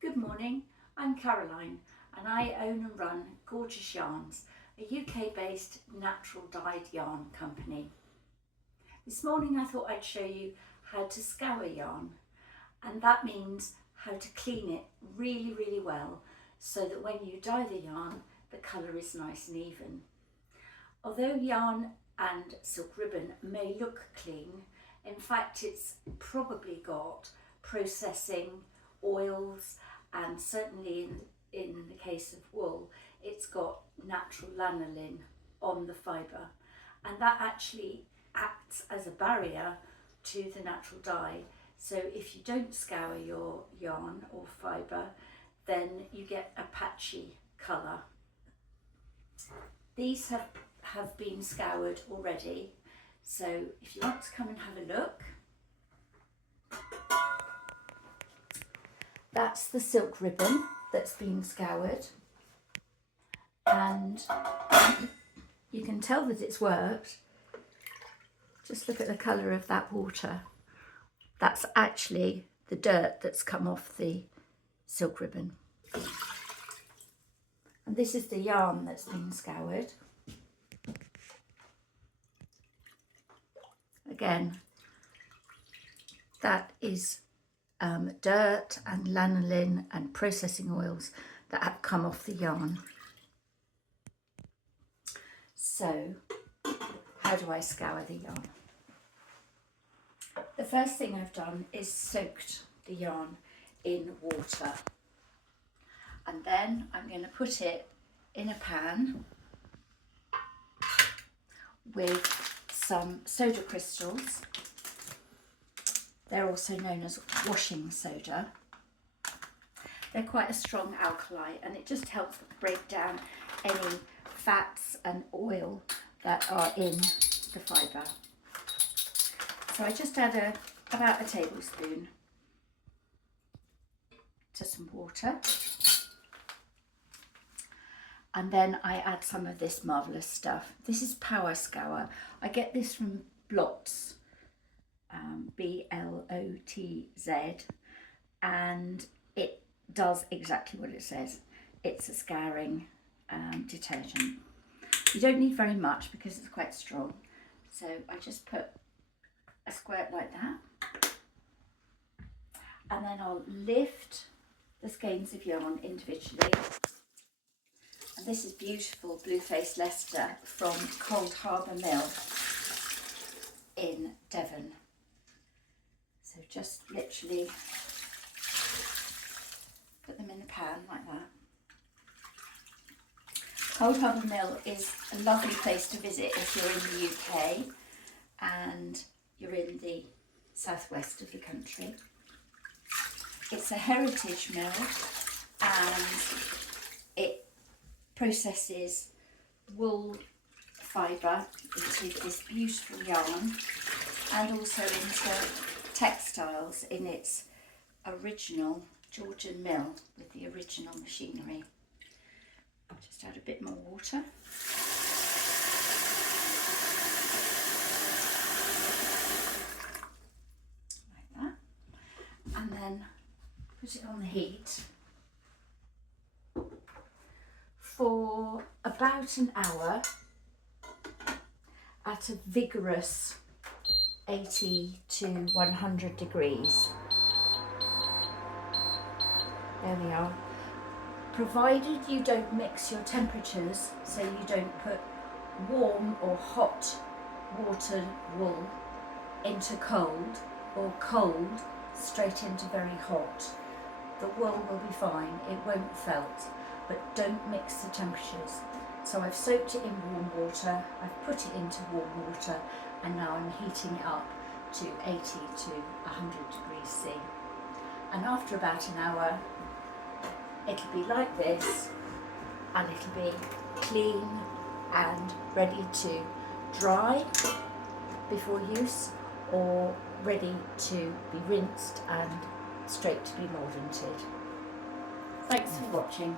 Good morning, I'm Caroline and I own and run Gorgeous Yarns, a UK-based natural dyed yarn company. This morning I thought I'd show you how to scour yarn, and that means how to clean it really well so that when you dye the yarn the colour is nice and even. Although yarn and silk ribbon may look clean, in fact it's probably got processing, oils, and certainly in the case of wool it's got natural lanolin on the fibre, and that actually acts as a barrier to the natural dye. So if you don't scour your yarn or fibre, then you get a patchy colour. These have been scoured already, so if you want to come and have a look. That's the silk ribbon that's been scoured, and you can tell that it's worked. Just look at the colour of that water. That's actually the dirt that's come off the silk ribbon. And this is the yarn that's been scoured. Again, that is dirt and lanolin and processing oils that have come off the yarn. So, how do I scour the yarn? The first thing I've done is soaked the yarn in water, and then I'm going to put it in a pan with some soda crystals. They're also known as washing soda. They're quite a strong alkali, and it just helps break down any fats and oil that are in the fibre. So I just add about a tablespoon to some water, and then I add some of this marvellous stuff. This is Power Scour. I get this from Blotz, B-L-O-T-Z, and it does exactly what it says. It's a scouring detergent. You don't need very much because it's quite strong, so I just put a squirt like that, and then I'll lift the skeins of yarn individually. And this is beautiful blue-faced Leicester from Cold Harbour Mill in Devon. So just literally put them in the pan like that. Cold Harbour Mill is a lovely place to visit if you're in the UK and you're in the southwest of the country. It's a heritage mill, and it processes wool fibre into this beautiful yarn, and also into textiles in its original Georgian mill with the original machinery. I'll just add a bit more water. Like that. And then put it on the heat for about an hour at a vigorous 80 to 100 degrees. There we are. Provided you don't mix your temperatures, so you don't put warm or hot water wool into cold, or cold straight into very hot. The wool will be fine, it won't felt, but don't mix the temperatures. So I've soaked it in warm water, I've put it into warm water, and now I'm heating it up to 80 to 100 degrees C. And after about an hour, it'll be like this, and it'll be clean and ready to dry before use, or ready to be rinsed and straight to be mordant. Thanks for watching.